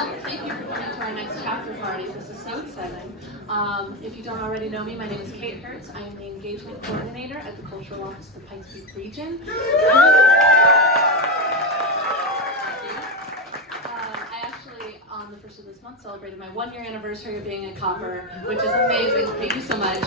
Well, thank you for coming to our next chapter party. This is so exciting. If you don't already know me, my name is Kate Hertz. I am the engagement coordinator at the Cultural Office of the Pikes Peak region. I actually, on the 1st of this month, celebrated my 1-year anniversary of being at Copper, which is amazing. Thank you so much.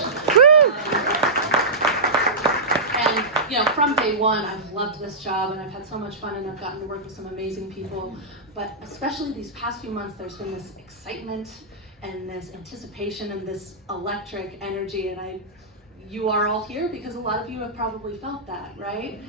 And from day one, I've loved this job, and I've had so much fun, and I've gotten to work with some amazing people. But especially these past few months, there's been this excitement and this anticipation and this electric energy, and you are all here because a lot of you have probably felt that, right?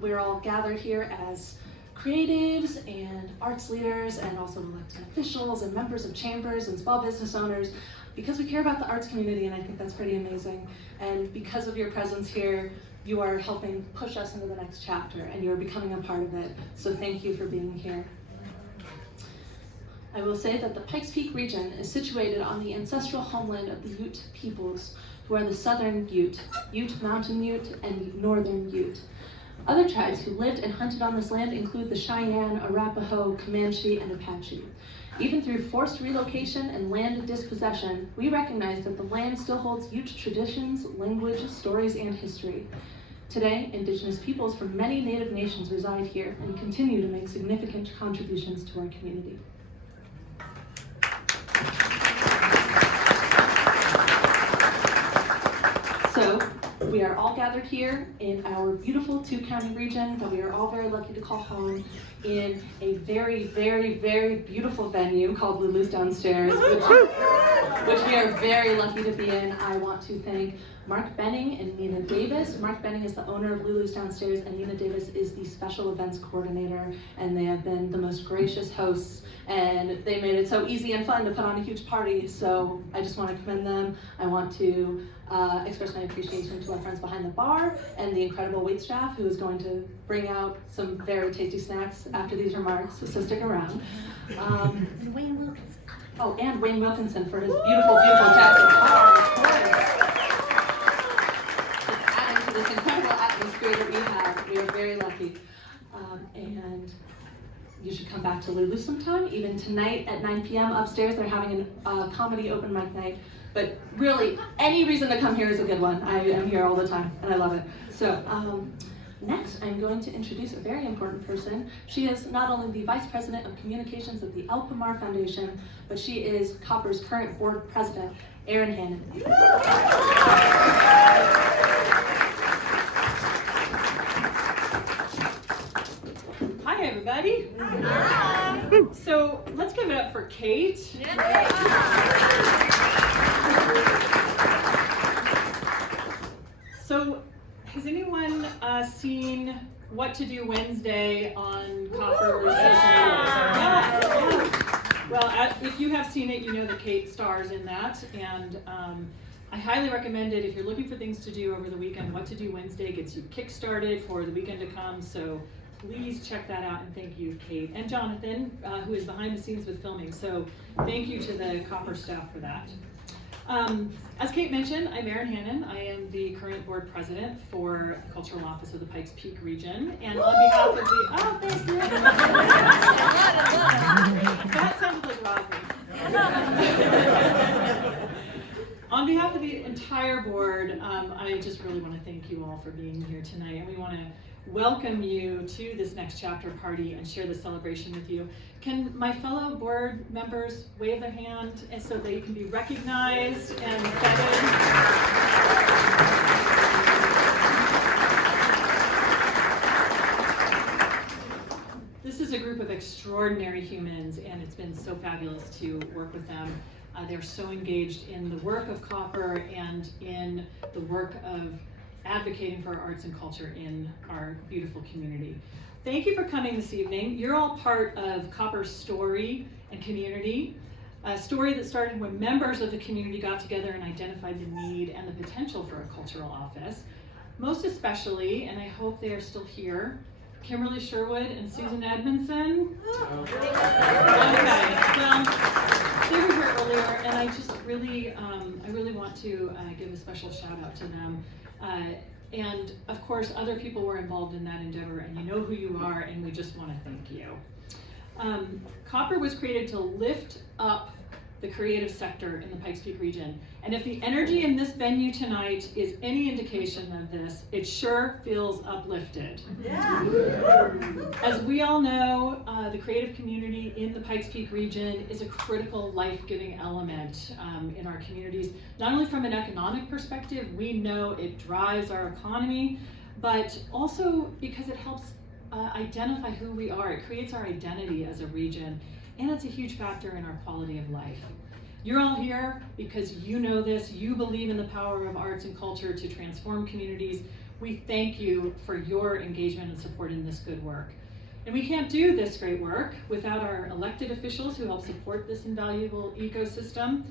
We're all gathered here as creatives and arts leaders and also elected officials and members of chambers and small business owners because we care about the arts community, and I think that's pretty amazing. And because of your presence here, you are helping push us into the next chapter, and you're becoming a part of it. So thank you for being here. I will say that the Pikes Peak region is situated on the ancestral homeland of the Ute peoples, who are the Southern Ute, Ute Mountain Ute, and Northern Ute. Other tribes who lived and hunted on this land include the Cheyenne, Arapaho, Comanche, and Apache. Even through forced relocation and land dispossession, we recognize that the land still holds Ute traditions, language, stories, and history. Today, Indigenous peoples from many Native nations reside here and continue to make significant contributions to our community. So, we are all gathered here in our beautiful two-county region that we are all very lucky to call home in a very, very, very beautiful venue called Lulu's Downstairs, which we are very lucky to be in. I want to thank Mark Benning and Nina Davis. Mark Benning is the owner of Lulu's Downstairs, and Nina Davis is the special events coordinator, and they have been the most gracious hosts, and they made it so easy and fun to put on a huge party. So I just want to commend them. I want to express my appreciation to our friends behind the bar and the incredible wait staff who is going to bring out some very tasty snacks after these remarks, so stick around. And Wayne Wilkinson. Oh, and Wayne Wilkinson for his beautiful, beautiful jacket. Adding to this incredible atmosphere that we have, we are very lucky. And you should come back to Lulu sometime. Even tonight at 9 p.m. upstairs, they're having a comedy open mic night. But really, any reason to come here is a good one. I am here all the time, and I love it. So next, I'm going to introduce a very important person. She is not only the Vice President of Communications at the COPPER's Foundation, but she is COPPER's current board president, Erin Hannon. Hi, everybody. Hi. So let's give it up for Kate. So has anyone seen What to Do Wednesday on COPPER's social media? Yes. Well, if you have seen it, you know that Kate stars in that, and I highly recommend it if you're looking for things to do over the weekend. What to Do Wednesday gets you kick-started for the weekend to come, so please check that out, and thank you, Kate. And Jonathan, who is behind the scenes with filming, so thank you to the COPPER staff for that. As Kate mentioned, I'm Erin Hannon. I am the current board president for the Cultural Office of the Pikes Peak region. And on behalf of the, thank you. That sounded like Rosie. On behalf of the entire board, I just really want to thank you all for being here tonight. And we want to welcome you to this next chapter party and share the celebration with you. Can my fellow board members wave their hand so they can be recognized and feted? This is a group of extraordinary humans, and it's been so fabulous to work with them. They're so engaged in the work of COPPER and in the work of advocating for our arts and culture in our beautiful community. Thank you for coming this evening. You're all part of COPPER's story and community, a story that started when members of the community got together and identified the need and the potential for a cultural office. Most especially, and I hope they are still here, Kimberly Sherwood and Susan Edmondson. Okay, well, they were here earlier, and I just really, I really want to give a special shout out to them. And of course, other people were involved in that endeavor, and you know who you are, and we just want to thank you. COPPER was created to lift up the creative sector in the Pikes Peak region. And if the energy in this venue tonight is any indication of this, it sure feels uplifted. Yeah. As we all know, the creative community in the Pikes Peak region is a critical life-giving element in our communities. Not only from an economic perspective, we know it drives our economy, but also because it helps identify who we are. It creates our identity as a region, and it's a huge factor in our quality of life. You're all here because you know this, you believe in the power of arts and culture to transform communities. We thank you for your engagement and support in this good work. And we can't do this great work without our elected officials who help support this invaluable ecosystem.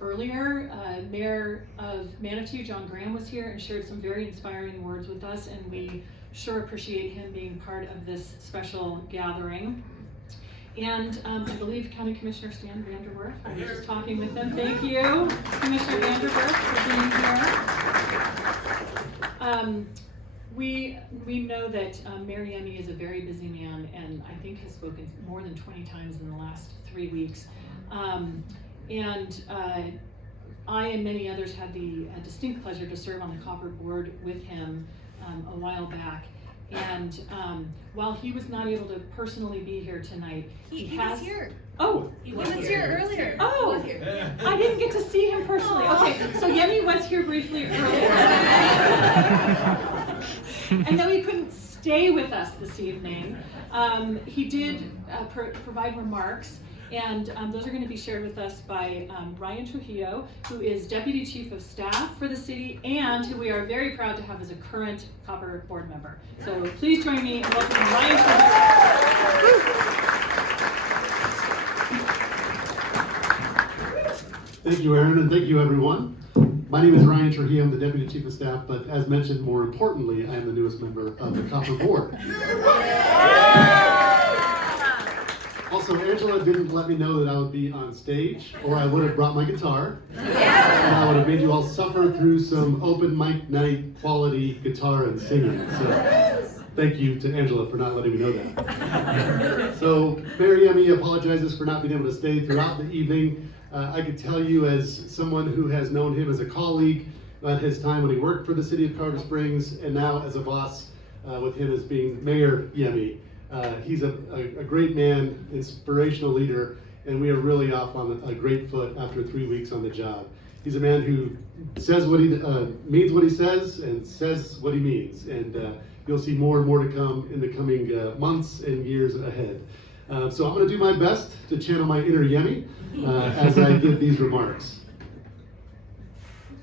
Earlier, Mayor of Manitou, John Graham, was here and shared some very inspiring words with us, and we sure appreciate him being part of this special gathering. And I believe County Commissioner Stan Vanderwerf, I was just talking with them. Thank you, Commissioner Vanderwerf, for being here. We know that Mayor Yemi is a very busy man, and I think has spoken more than 20 times in the last 3 weeks. I and many others had the distinct pleasure to serve on the COPPER board with him a while back. And while he was not able to personally be here tonight, He was here. Oh, He was here earlier. Oh, He was here. I didn't get to see him personally. Okay, so Yemi was here briefly earlier. And though he couldn't stay with us this evening, he did provide remarks. And those are going to be shared with us by Ryan Trujillo, who is Deputy Chief of Staff for the city and who we are very proud to have as a current COPPER board member. So please join me in welcoming Ryan Trujillo. Thank you, Erin, and thank you, everyone. My name is Ryan Trujillo. I'm the Deputy Chief of Staff, but as mentioned, more importantly, I am the newest member of the COPPER board. Also, Angela didn't let me know that I would be on stage, or I would have brought my guitar, and I would have made you all suffer through some open mic night quality guitar and singing. So, thank you to Angela for not letting me know that. So, Mayor Yemi apologizes for not being able to stay throughout the evening. I could tell you, as someone who has known him as a colleague at his time when he worked for the city of Colorado Springs, and now as a boss with him as being Mayor Yemi. He's a great man, inspirational leader, and we are really off on a great foot after 3 weeks on the job. He's a man who says what he means what he says and says what he means, and you'll see more and more to come in the coming months and years ahead. So I'm going to do my best to channel my inner Yemi as I give these remarks.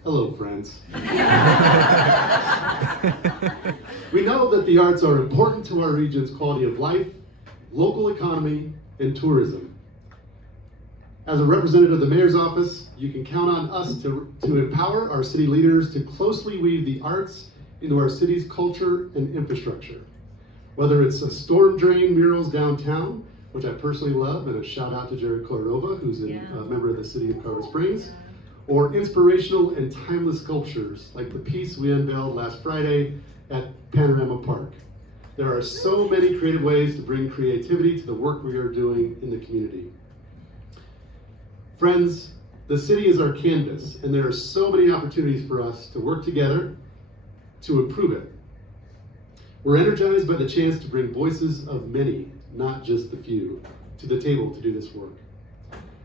Hello, friends. We know that the arts are important to our region's quality of life, local economy, and tourism. As a representative of the Mayor's Office, you can count on us to empower our city leaders to closely weave the arts into our city's culture and infrastructure. Whether it's a storm drain murals downtown, which I personally love, and a shout out to Jared Cordova, who's a member of the city of Colorado Springs, or inspirational and timeless sculptures like the piece we unveiled last Friday at Panorama Park. There are so many creative ways to bring creativity to the work we are doing in the community. Friends, the city is our canvas, and there are so many opportunities for us to work together to improve it. We're energized by the chance to bring voices of many, not just the few, to the table to do this work.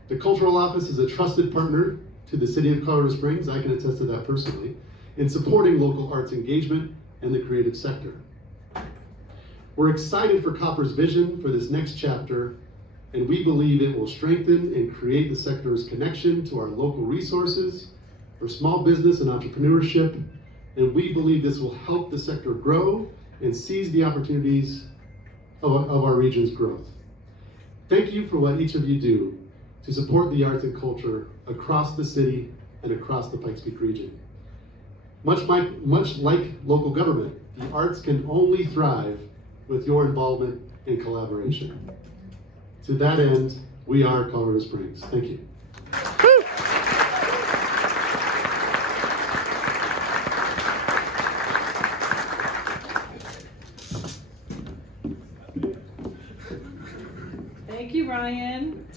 The Cultural Office is a trusted partner to the City of Colorado Springs, I can attest to that personally, in supporting local arts engagement and the creative sector. We're excited for COPPER's vision for this next chapter, and we believe it will strengthen and create the sector's connection to our local resources for small business and entrepreneurship, and we believe this will help the sector grow and seize the opportunities of our region's growth. Thank you for what each of you do to support the arts and culture across the city and across the Pikes Peak region. Much like local government, the arts can only thrive with your involvement and collaboration. To that end, we are Colorado Springs. Thank you. Thank you, Ryan.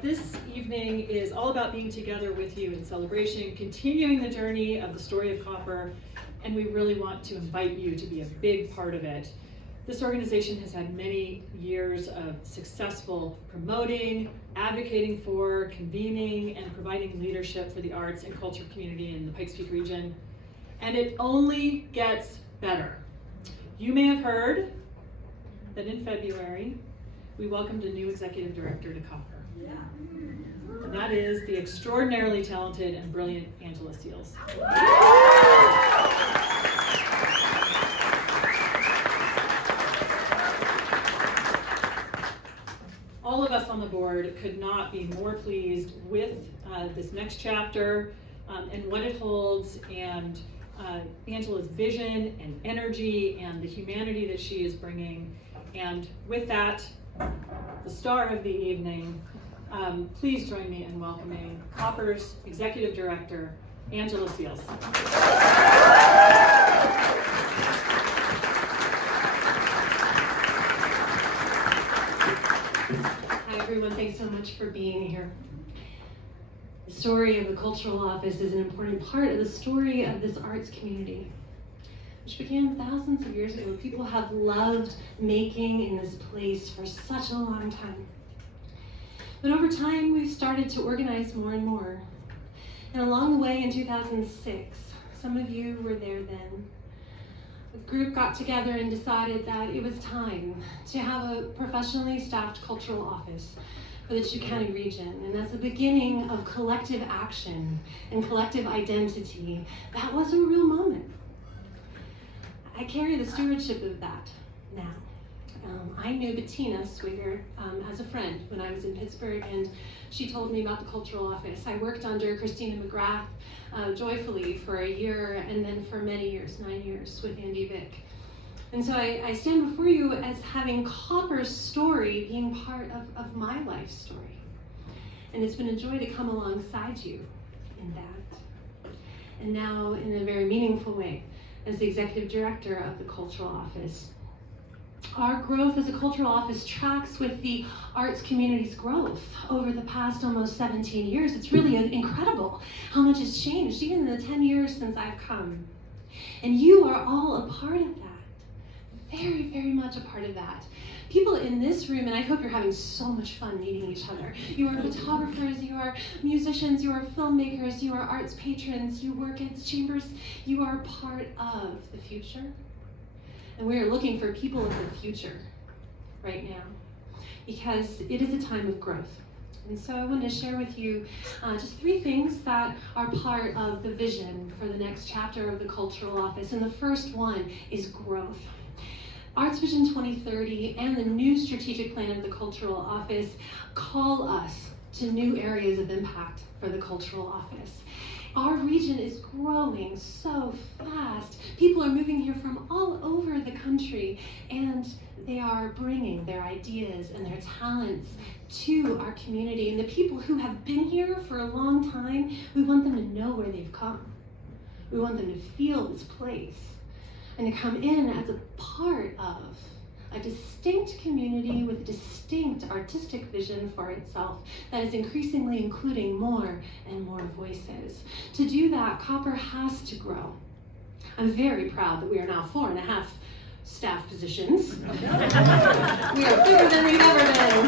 This evening is all about being together with you in celebration, continuing the journey of the story of COPPER, and we really want to invite you to be a big part of it. This organization has had many years of successful promoting, advocating for, convening, and providing leadership for the arts and culture community in the Pikes Peak region, and it only gets better. You may have heard that in February, we welcomed a new executive director to COPPER. And that is the extraordinarily talented and brilliant Angela Seals. All of us on the board could not be more pleased with this next chapter and what it holds, and Angela's vision and energy and the humanity that she is bringing. And with that, the star of the evening, please join me in welcoming COPPER's Executive Director, Angela Seals. Hi everyone, thanks so much for being here. The story of the Cultural Office is an important part of the story of this arts community, which began thousands of years ago. People have loved making in this place for such a long time. But over time, we've started to organize more and more. And along the way in 2006, some of you were there then, a group got together and decided that it was time to have a professionally staffed cultural office for the 2 County region. And as the beginning of collective action and collective identity, that was a real moment. I carry the stewardship of that now. I knew Bettina Swigger as a friend when I was in Pittsburgh, and she told me about the cultural office. I worked under Christina McGrath joyfully for a year, and then for many years, 9 years, with Andy Vick. And so I stand before you as having COPPER's story being part of my life story. And it's been a joy to come alongside you in that. And now, in a very meaningful way, as the executive director of the cultural office. Our growth as a cultural office tracks with the arts community's growth over the past almost 17 years. It's really incredible how much has changed, even in the 10 years since I've come. And you are all a part of that, very, very much a part of that. People in this room, and I hope you're having so much fun meeting each other. You are photographers, you are musicians, you are filmmakers, you are arts patrons, you work at the chambers, you are part of the future. And we are looking for people of the future right now, because it is a time of growth. And so I wanted to share with you just 3 things that are part of the vision for the next chapter of the Cultural Office. And the first one is growth. Arts Vision 2030 and the new strategic plan of the Cultural Office call us to new areas of impact for the Cultural Office. Our region is growing so fast. People are moving here from all over the country, and they are bringing their ideas and their talents to our community. And the people who have been here for a long time, we want them to know where they've come. We want them to feel this place and to come in as a part of a distinct community with a distinct artistic vision for itself that is increasingly including more and more voices. To do that, COPPER has to grow. I'm very proud that we are now 4.5 staff positions. We are bigger than we've ever been.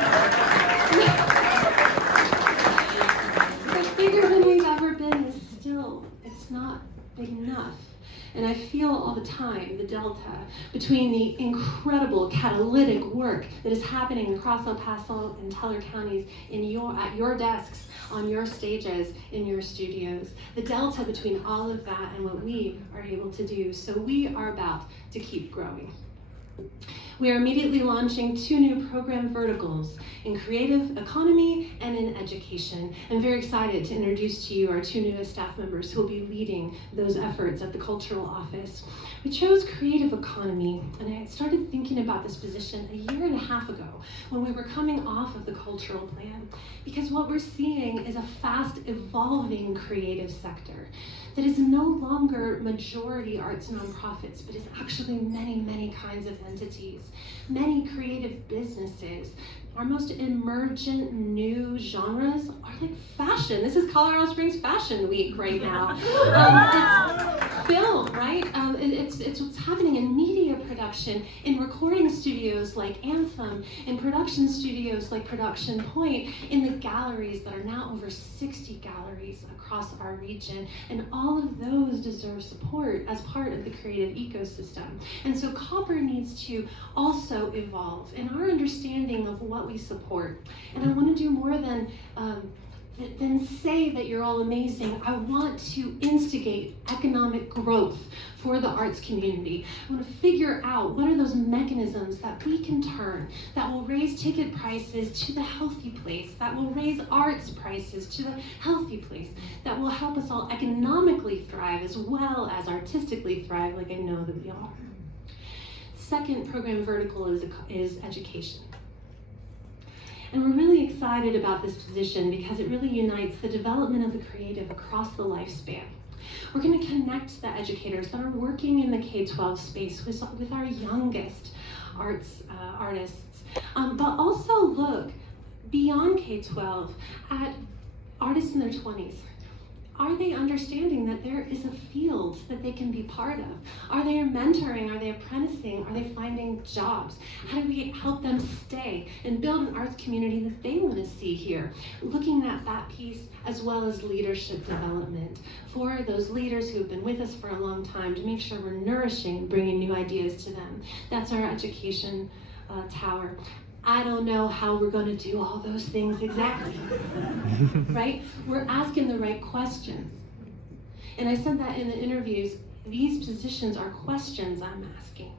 But bigger than we've ever been is still, it's not big enough. And I feel all the time the delta between the incredible catalytic work that is happening across El Paso and Teller counties at your desks, on your stages, in your studios. The delta between all of that and what we are able to do. So we are about to keep growing. We are immediately launching 2 new program verticals in creative economy and in education. I'm very excited to introduce to you our 2 newest staff members who will be leading those efforts at the Cultural Office. We chose creative economy, and I started thinking about this position a 1.5 years ago when we were coming off of the cultural plan, because what we're seeing is a fast evolving creative sector that is no longer majority arts nonprofits, but is actually many, many kinds of entities, many creative businesses. Our most emergent new genres are like fashion. This is Colorado Springs Fashion Week right now. It's film, right? It's what's happening in media production, in recording studios like Anthem, in production studios like Production Point, in the galleries that are now over 60 galleries across our region. And all of those deserve support as part of the creative ecosystem. And so COPPER needs to also evolve in our understanding of what we support. And I want to do more than say that you're all amazing. I want to instigate economic growth for the arts community. I want to figure out what are those mechanisms that we can turn that will raise ticket prices to the healthy place, that will raise arts prices to the healthy place, that will help us all economically thrive as well as artistically thrive, like I know that we are. Second program vertical is education. And we're really excited about this position because it really unites the development of the creative across the lifespan. We're going to connect the educators that are working in the K-12 space with our youngest artists, but also look beyond K-12 at artists in their 20s. Are they understanding that there is a field that they can be part of? Are they mentoring? Are they apprenticing? Are they finding jobs? How do we help them stay and build an arts community that they want to see here? Looking at that piece as well as leadership development for those leaders who have been with us for a long time to make sure we're nourishing and bringing new ideas to them. That's our education tower. I don't know how we're going to do all those things exactly, right? We're asking the right questions. And I said that in the interviews, these positions are questions I'm asking.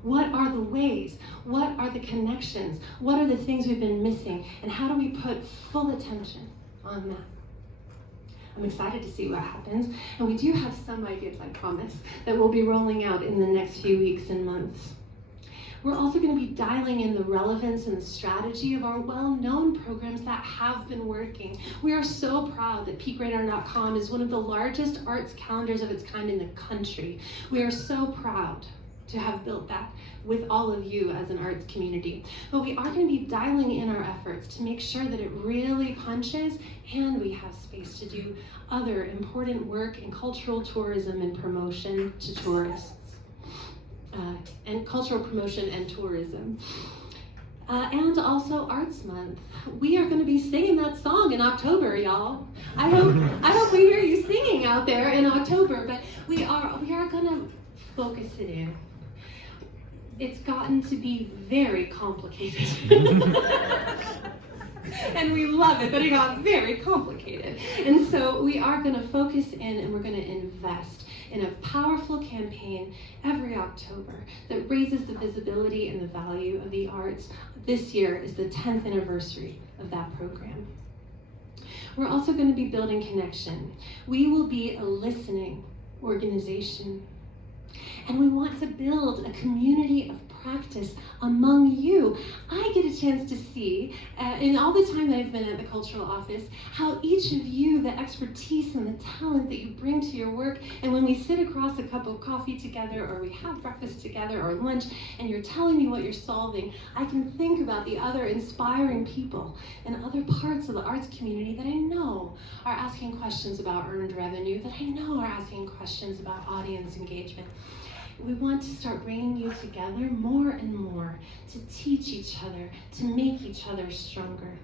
What are the ways? What are the connections? What are the things we've been missing? And how do we put full attention on that? I'm excited to see what happens. And we do have some ideas, I promise, that we'll be rolling out in the next few weeks and months. We're also going to be dialing in the relevance and the strategy of our well-known programs that have been working. We are so proud that peakradar.com is one of the largest arts calendars of its kind in the country. We are so proud to have built that with all of you as an arts community. But we are going to be dialing in our efforts to make sure that it really punches and we have space to do other important work in cultural tourism and promotion to tourists. And cultural promotion and tourism. And also Arts Month. We are going to be singing that song in October, y'all. I hope we hear you singing out there in October, but we are going to focus it in. It's gotten to be very complicated. And we love it, but it got very complicated. And so we are going to focus in and we're going to invest in a powerful campaign every October that raises the visibility and the value of the arts. This year is the 10th anniversary of that program. We're also going to be building connection. We will be a listening organization. And we want to build a community of practice among you. I get a chance to see, in all the time that I've been at the cultural office, how each of you, the expertise and the talent that you bring to your work, and when we sit across a cup of coffee together, or we have breakfast together, or lunch, and you're telling me what you're solving, I can think about the other inspiring people in other parts of the arts community that I know are asking questions about earned revenue, that I know are asking questions about audience engagement. We want to start bringing you together more and more to teach each other, to make each other stronger.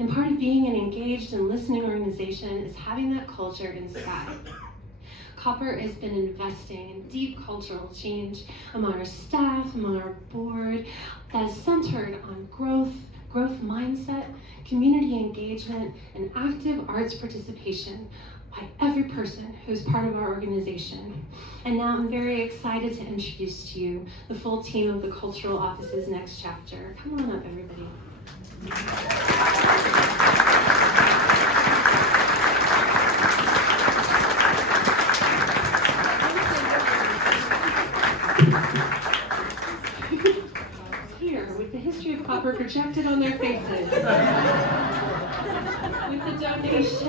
And part of being an engaged and listening organization is having that culture inside. COPPER has been investing in deep cultural change among our staff, among our board, that is centered on growth mindset, community engagement, and active arts participation by every person who's part of our organization. And now I'm very excited to introduce to you the full team of the Cultural Office's next chapter. Come on up, everybody. Here, with the history of COPPER projected on their faces. With the donation.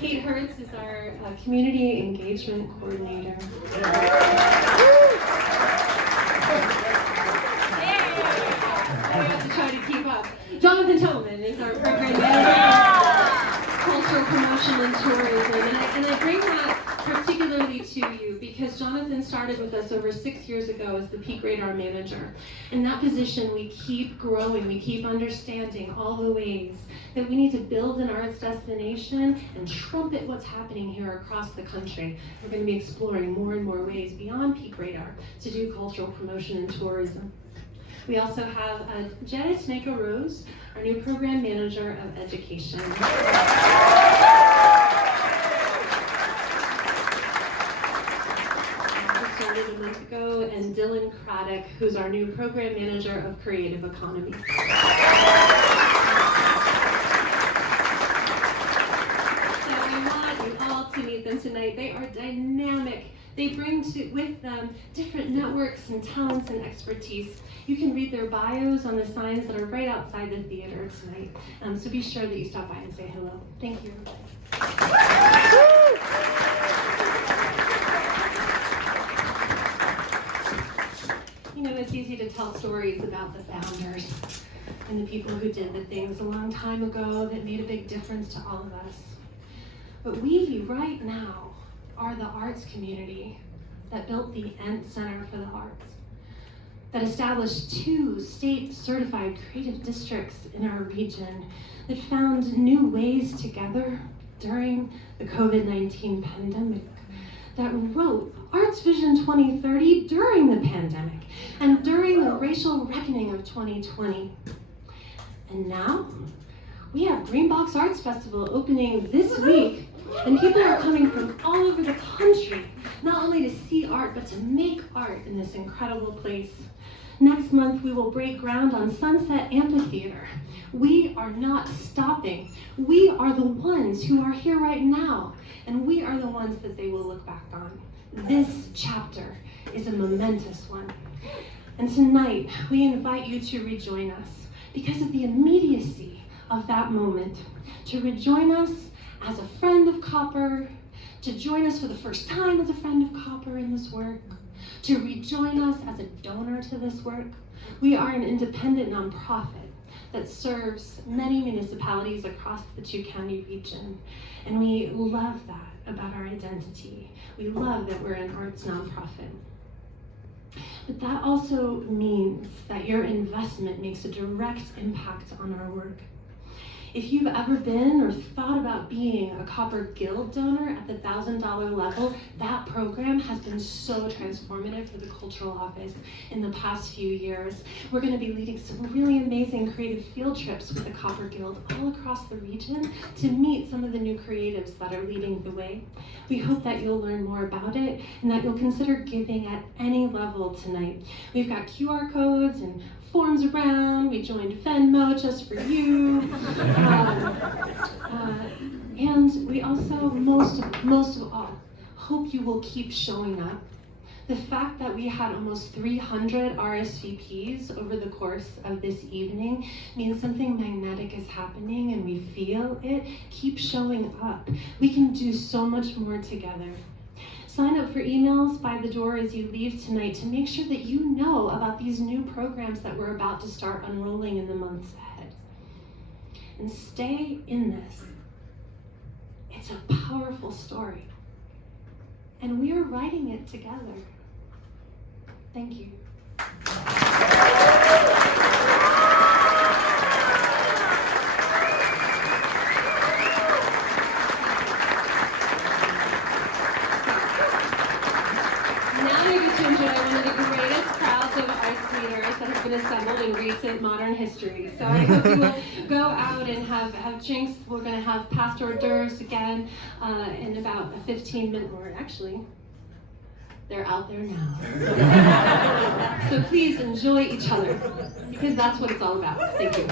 Kate Hertz is our community engagement coordinator. I have to try to keep up. Jonathan Tillman is our program manager, cultural promotion and tourism. And I bring that particularly to you because Jonathan started with us over 6 years ago as the Peak Radar manager. In that position, we keep growing, we keep understanding all the ways that we need to build an arts destination and trumpet what's happening here across the country. We're going to be exploring more and more ways beyond Peak Radar to do cultural promotion and tourism. We also have Jetta Snako Rose, our new program manager of education. Started a month ago, and Dylan Craddock, who's our new program manager of creative economy. So I want you all to meet them tonight. They are dynamic. They bring with them different networks and talents and expertise. You can read their bios on the signs that are right outside the theater tonight. So be sure that you stop by and say hello. Thank you. You know, it's easy to tell stories about the founders and the people who did the things a long time ago that made a big difference to all of us. But we, right now, are the arts community that built the Ent Center for the Arts, that established 2 state-certified creative districts in our region, that found new ways together during the COVID-19 pandemic, that wrote Arts Vision 2030 during the pandemic and during the racial reckoning of 2020. And now, we have Greenbox Arts Festival opening this week, and people are coming from all over the country, not only to see art, but to make art in this incredible place. Next month, we will break ground on Sunset Amphitheater. We are not stopping. We are the ones who are here right now, and we are the ones that they will look back on. This chapter is a momentous one. And tonight, we invite you to rejoin us because of the immediacy of that moment, to rejoin us as a friend of COPPER, to join us for the first time as a friend of COPPER in this work, to rejoin us as a donor to this work. We are an independent nonprofit that serves many municipalities across the 2-county region, and we love that about our identity. We love that we're an arts nonprofit. But that also means that your investment makes a direct impact on our work. If you've ever been or thought about being a COPPER Guild donor at the $1,000 level, that program has been so transformative for the Cultural Office in the past few years. We're going to be leading some really amazing creative field trips with the COPPER Guild all across the region to meet some of the new creatives that are leading the way. We hope that you'll learn more about it and that you'll consider giving at any level tonight. We've got QR codes and forms around. We joined Venmo just for you. And we also, most of all, hope you will keep showing up. The fact that we had almost 300 RSVPs over the course of this evening means something magnetic is happening and we feel it. Keep showing up. We can do so much more together. Sign up for emails by the door as you leave tonight to make sure that you know about these new programs that we're about to start unrolling in the months ahead. And stay in this. It's a powerful story. And we are writing it together. Thank you. Assembled in recent modern history. So I hope you will go out and have drinks. We're going to have past hors d'oeuvres again in about a 15-minute, or actually, they're out there now. So please enjoy each other because that's what it's all about. Thank you.